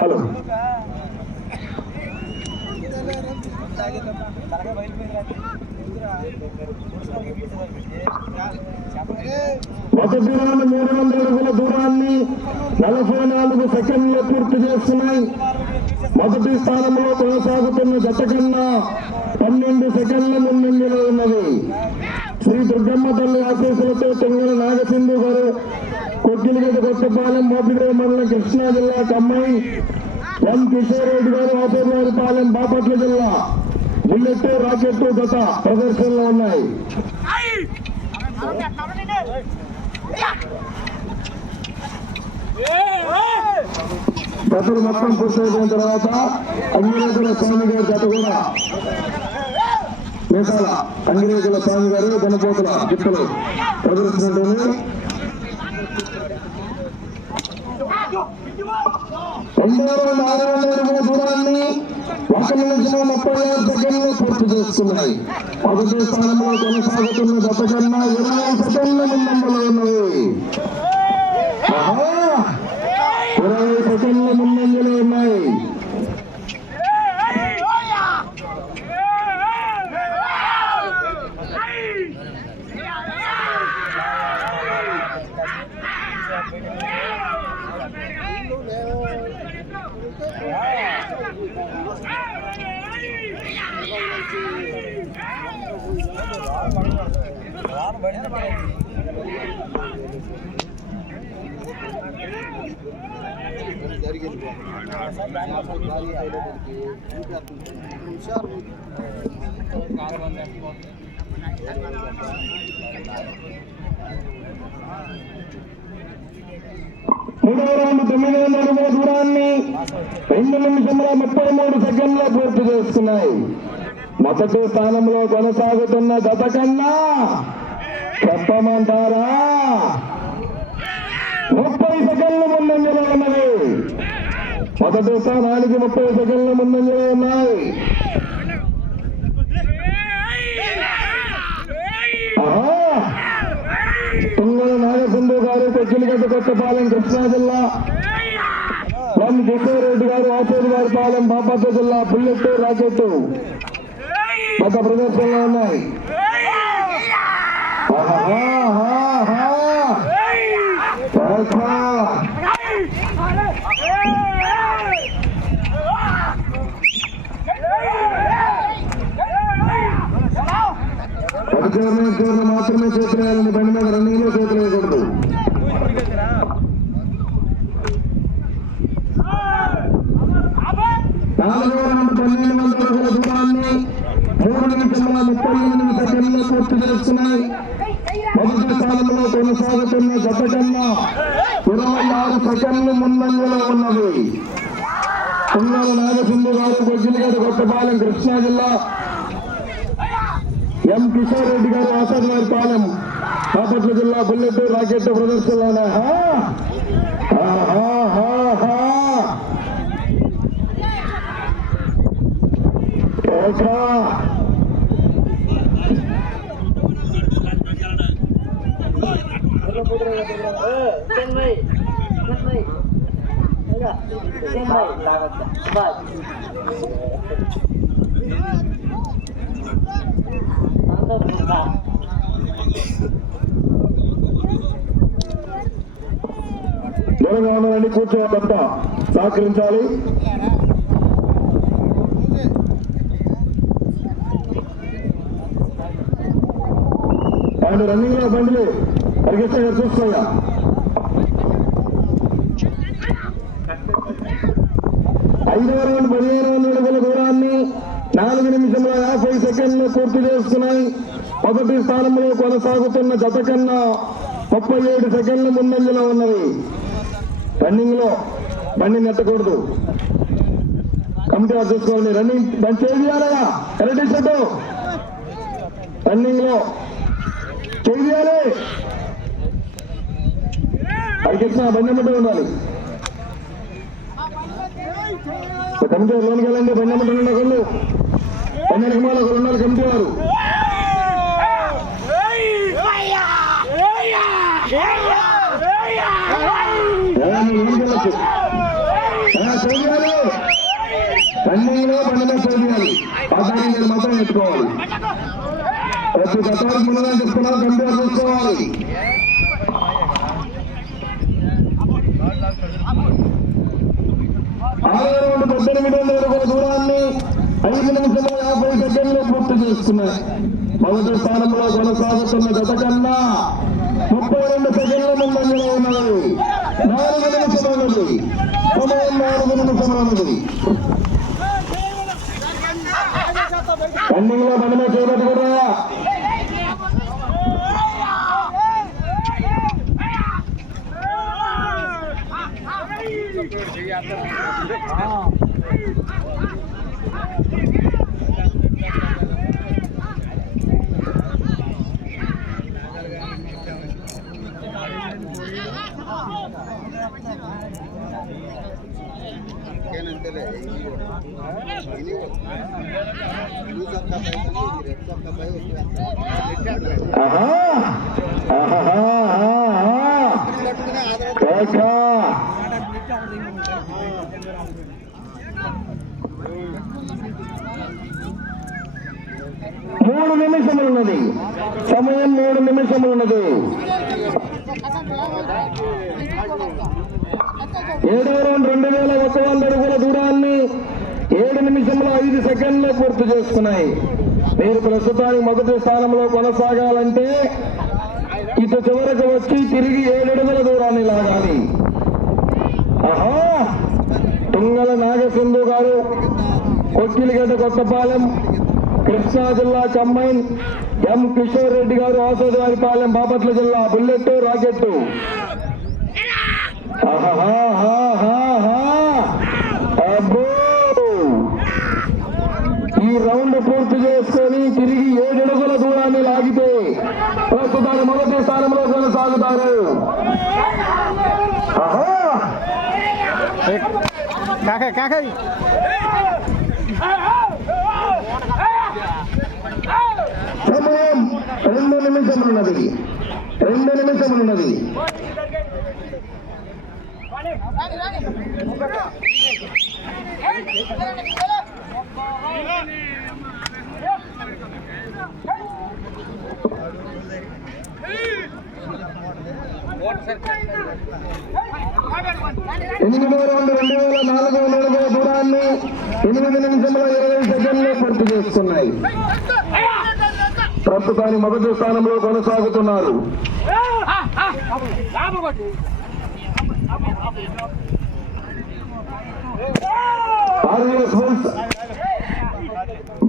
Hello మొదటి round 300 అడుగుల దూరాన్ని 44 సెకండ్లు పూర్తి చేస్తున్నాయి. మొదటి స్థానంలో కొనసాగుతున్న జత కన్నా 12 సెకండ్ల ముందంజలో ఉన్నది. శ్రీ దుర్గమ్మ తల్లి ఆశీస్సులతో తెంగల నాగసింధు గారు కొక్కిలిగడ్డ కొత్తపాలెం మోపిదేవి మండలం కృష్ణా జిల్లా కమ్మాయి ఎం కిషోర్ రెడ్డి గారు ఆశీర్వాదపాలెం బాపట్ల జిల్లా బుల్లెట్ రాకెట్ గత ప్రదర్శనలో ఉన్నాయి. గతులు మొత్తం పూర్తయిన తర్వాత అంగిరేకుల స్వామి గారి గత కూడా మేసాల అంగిరేకుల స్వామి గారు గణపోతుల గిత్తలు ప్రదర్శించండి. రెండో 400 అడుగుల దూరాన్ని 1 నిమిషం 36 సెకండ్లు పూర్తి చేస్తున్నాయి. మొదటి స్థానంలో కొనసాగుతున్న గత కన్నా 20 సెకండ్ల ముందంజలో ఉన్నవి. 20 సెకండ్ల ముందంజలో ఉన్నాయి. మూడవ రౌండ్ 900 అడుగుల దూరాన్ని 2 నిమిషముల 33 సెకండ్లో పూర్తి చేస్తున్నాయి. మొదటి స్థానంలో కొనసాగుతున్న గత కన్నా చెప్పమంటారా 30 సెకండ్ల ముందంజలో ఉన్నది. మొదటి స్థానానికి 30 సెకండ్ల ముందంజలో ఉన్నాయి. తుంగల నాగసింధు గారు కొచ్చిలిగడ్డ కొత్తపాలెం కృష్ణా జిల్లా ఎం కిషోర్ రెడ్డి గారు ఆశీర్వాదపాలెం బాపట్ల జిల్లా బుల్లెట్ రాకెట్ గత ప్రదర్శనలో ఉన్నాయి. అధికారులు మాత్రమే చేతులేయాలని బండి మీద రన్నింగ్ లో చేతులు వేయకూడదు. నాలుగో రౌండ్ 1200 అడుగుల దూరాన్ని 3 నిమిషముల 38 సెకండ్లు పూర్తి చేస్తున్నాయి. మొదటి స్థానంలో కొనసాగుతున్న జత కన్నా 26 సెకండ్లు ముందంజలో ఉన్నది. తుంగల నాగసింధు గారు కొచ్చిలిగడ్డ కొత్తపాలెం కృష్ణా జిల్లా ఎం కిషోర్ రెడ్డి గారు ఆశీర్వాదపాలెం బాపట్ల జిల్లా బుల్లెట్ రాకెట్ ప్రదర్శనలో దూరంగా ఉన్నారండి, కూర్చోవద్దంతా సహకరించాలి. అండ్ రన్నింగ్ లో బండ్లు పరిగెత్తే చూస్తాయా. ఐదవ రౌండ్ 1500 అడుగుల దూరాన్ని 4 నిమిషముల 50 సెకండ్లు పూర్తి చేస్తున్నాయి. మొదటి స్థానంలో కొనసాగుతున్న జత కన్నా 37 సెకండ్ల ముందంజలో ఉన్నది. రన్నింగ్ లో బండి నెట్టకూడదు, కమిటీ వారు చూసుకోండి. రన్నింగ్ బండి చేయాలగా ఎరటి చెట్టు రన్నింగ్ లో చేయాలి. అడిగిన బండి అమ్మటం ఉండాలి. కమిటీ వారు లోనికి వెళ్ళండి. బండి అమ్మటం ఉండే ఒకళ్ళు 12 కుమారులు ఒకరు ఉండాలి. కమిటీ వారు చేయాలి. రన్నింగ్ లో బండిలో చేయాలి. పదాన్ని మీరు మాత్రం ఎత్తుకోవాలి. ప్రతి గతానికి ముందుగా చెప్తున్నారు. కమిటీ వారు చూసుకోవాలి. ఆరు 18 అడుగుల దూరాన్ని 5 నిమిషముల 50 సెకండ్లు పూర్తి చేస్తున్నాయి. మొదటి స్థానంలో కొనసాగుతున్న గత కన్నా 32 సెకండ్ల ముందంజలో ఉన్నది. 4 నిమిషములన్నది సమయం. 4 నిమిషములన్నది రన్నింగ్ లో మనమే చేయబట్టి కూడా మూడు నిమిషములున్నది సమయం. 3 నిమిషములున్నది. 7వ రౌండ్ 2100 అడుగుల దూరాన్ని 7 నిమిషముల 5 సెకండ్లే పూర్తి చేసుకున్నాయి. మీరు ప్రస్తుతానికి మొదటి స్థానంలో కొనసాగాలంటే ఇటు చివరకు వచ్చి తిరిగి 7 అడుగుల దూరాన్ని లాగాలి. తుంగల నాగసింధు గారు, కొక్కిలిగడ్డ కొత్తపాలెం, కృష్ణా జిల్లా కంబైన్, ఎం కిషోర్ రెడ్డి గారు, ఆసోదవారిపాలెం, బాపట్ల జిల్లా బుల్లెట్ రాకెట్. అబ్బో, ఈ రౌండ్ పూర్తి చేసుకొని తిరిగి 7 అడుగుల దూరాన్ని లాగితే ప్రస్తుతాన్ని మొదటి స్థానంలో కొనసాగుతారు. సమయం 2 నిమిషములున్నది. 2 నిమిషములున్నది. ఎనిమిదవ రౌండ్ 2400 అడుగుల దూరాన్ని 8 నిమిషముల 20 సెకండ్లు పూర్తి చేసుకున్నాయి. ప్రస్తుతానికి మొదటి స్థానంలో కొనసాగుతున్నారు.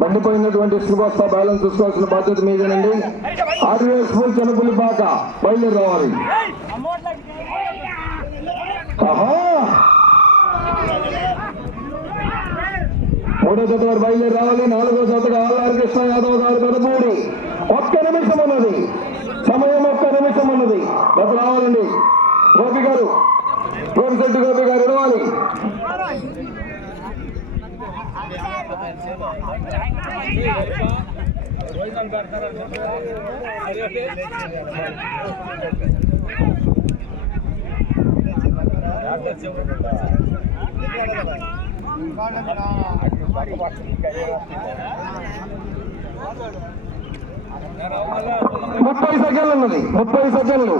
బండిపోయినటువంటి శ్రీవాస్త బ్యాలెన్స్ చూసుకోవాల్సిన బాధ్యత మీదేనండి. ఆర్వీఎస్ ఫుల్ చెనపుల్లిపాక బయలుదేరి రావాలి. మూడో జత వారు బయలుదేరి రావాలి. 4వ జతగా ఆల్ఆర్ కృష్ణ యాదవ్ గారు పెదపూడి. 1 నిమిషం ఉన్నది సమయం. 1 నిమిషం ఉన్నది. బస్ రావాలండి. గోపి గారు, గోపిశెట్టి గోపి గారు ఇవ్వాలి. ముప్పై సెకండ్లు ఉన్నది. 30 సెకండ్లు.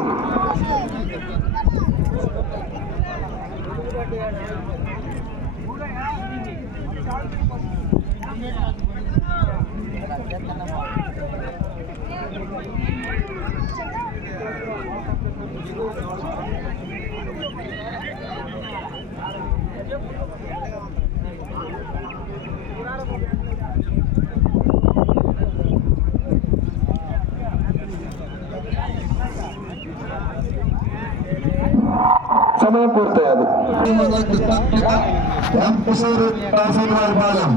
సమయం పూర్తయ్యాలి. భాగం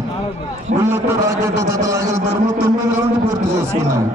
బుల్లెట్ రాకెట్ తతలాగిన ధర్మ 9 రౌండ్లు పూర్తి చేసుకున్నాయి.